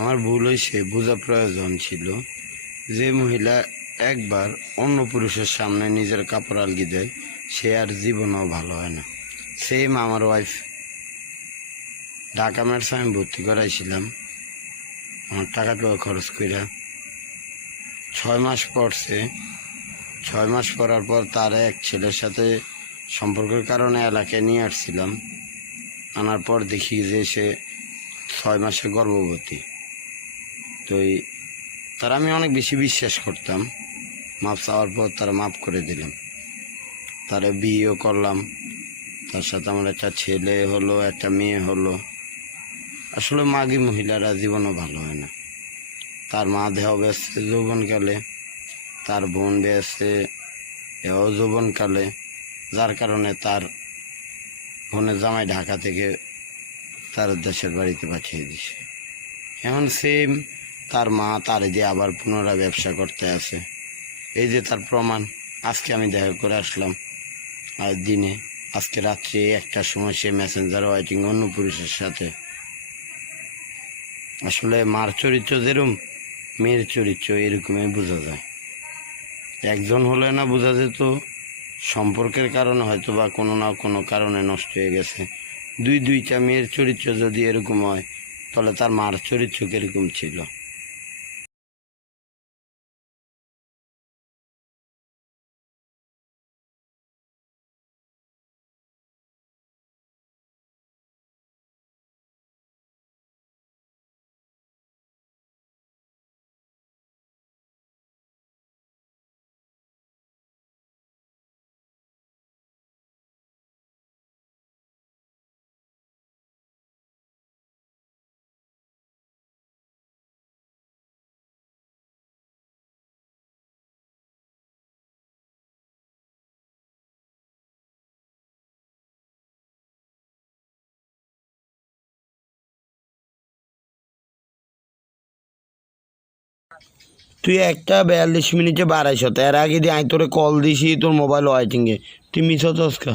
আমার ভুল হয়েছে, বোঝা প্রয়োজন ছিল। যে মহিলা একবার অন্য পুরুষের সামনে নিজের কাপড় আলগি দেয়, সে আর জীবনও ভালো হয় না। সেম আমার ওয়াইফ ঢাকা মেডসে আমি ভর্তি করাইছিলাম, আমার টাকা পয়সা খরচ কইরা 6 মাস পড়ছে। 6 মাস পড়ার পর তার এক ছেলের সাথে সম্পর্কের কারণে এলাকায় নিয়ে আসছিলাম। আনার পর দেখি যে সে 6 মাসে গর্ভবতী। তো তারা আমি অনেক বেশি বিশ্বাস করতাম। মাপ চাওয়ার পর তারা মাপ করে দিলাম, তারা বিয়েও করলাম। তার সাথে আমার একটা ছেলে হলো, একটা মেয়ে হলো। আসলে মাগী মহিলারা জীবনও ভালো হয় না। তার মা দেহ বেসছে যৌবনকালে, তার বোন বেসছে এও যৌবনকালে, যার কারণে তার বোনের জামাই ঢাকা থেকে তার দেশের বাড়িতে পাঠিয়ে দিছে। এখন সেম তার মা তার দিয়ে আবার পুনরায় ব্যবসা করতে আছে। এই যে তার প্রমাণ। আজকে আমি দেখা করে আসলাম আর দিনে, আজকে রাত্রে 1টার সময় সে মেসেঞ্জার ওয়াইটিং অন্য পুরুষের সাথে। আসলে মার চরিত্র যেরকম, মেয়ের চরিত্র এরকমই বোঝা যায়। একজন হলে না বোঝা যেত, সম্পর্কের কারণে হয়তো বা কোনো না কোনো কারণে নষ্ট হয়ে গেছে। দুইটা মেয়ের চরিত্র যদি এরকম হয়, তাহলে তার মার চরিত্র কিরকম ছিল। তুই 1টা 42 মিনিটে বাড়াইছ, এর আগে দিয়ে আমি তোরে কল দিছি তোর মোবাইল ওয়াইটিংয়ে, তুই মিস হচ্ছস কা?